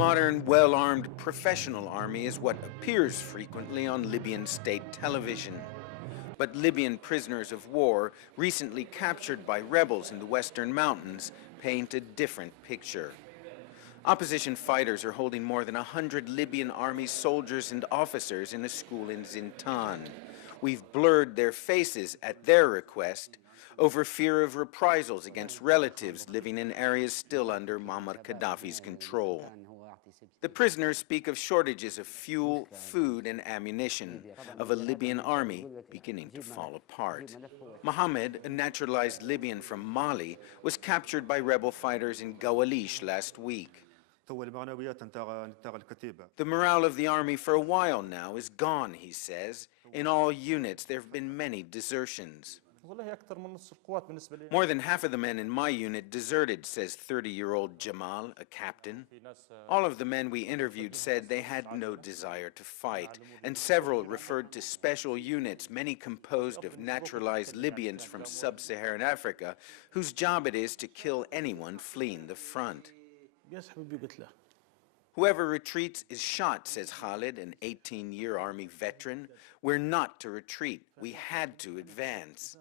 modern, well-armed professional army is what appears frequently on Libyan state television. But Libyan prisoners of war, recently captured by rebels in the western mountains, paint a different picture. Opposition fighters are holding more than 100 Libyan army soldiers and officers in a school in Zintan. We've blurred their faces at their request over fear of reprisals against relatives living in areas still under Muammar Gadhafi's control. The prisoners speak of shortages of fuel, food, and ammunition, of a Libyan army beginning to fall apart. Mohammed, a naturalized Libyan from Mali, was captured by rebel fighters in Gawalish last week. The morale of the army for a while now is gone, he says. In all units, there have been many desertions. More than half of the men in my unit deserted, says 30-year-old Jamal, a captain. All of the men we interviewed said they had no desire to fight, and several referred to special units, many composed of naturalized Libyans from sub-Saharan Africa, whose job it is to kill anyone fleeing the front. Whoever retreats is shot, says Khalid, an 18-year Army veteran. We're not to retreat. We had to advance.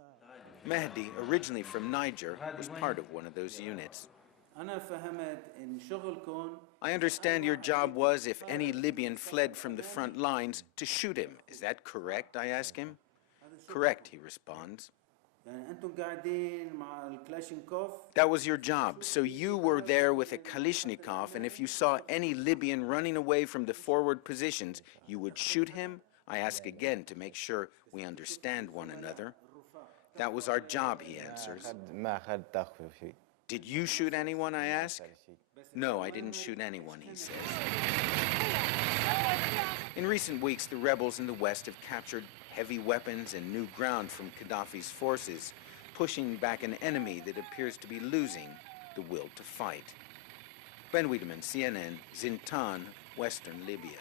Mehdi, originally from Niger, was part of one of those units. I understand your job was, if any Libyan fled from the front lines, to shoot him. Is that correct? I ask him. Correct, he responds. That was your job. So you were there with a Kalashnikov, and if you saw any Libyan running away from the forward positions, you would shoot him? I ask again to make sure we understand one another. That was our job, he answers. Did you shoot anyone, I ask? No, I didn't shoot anyone, he says. In recent weeks, the rebels in the west have captured heavy weapons and new ground from Gadhafi's forces, pushing back an enemy that appears to be losing the will to fight. Ben Wedeman, CNN, Zintan, Western Libya.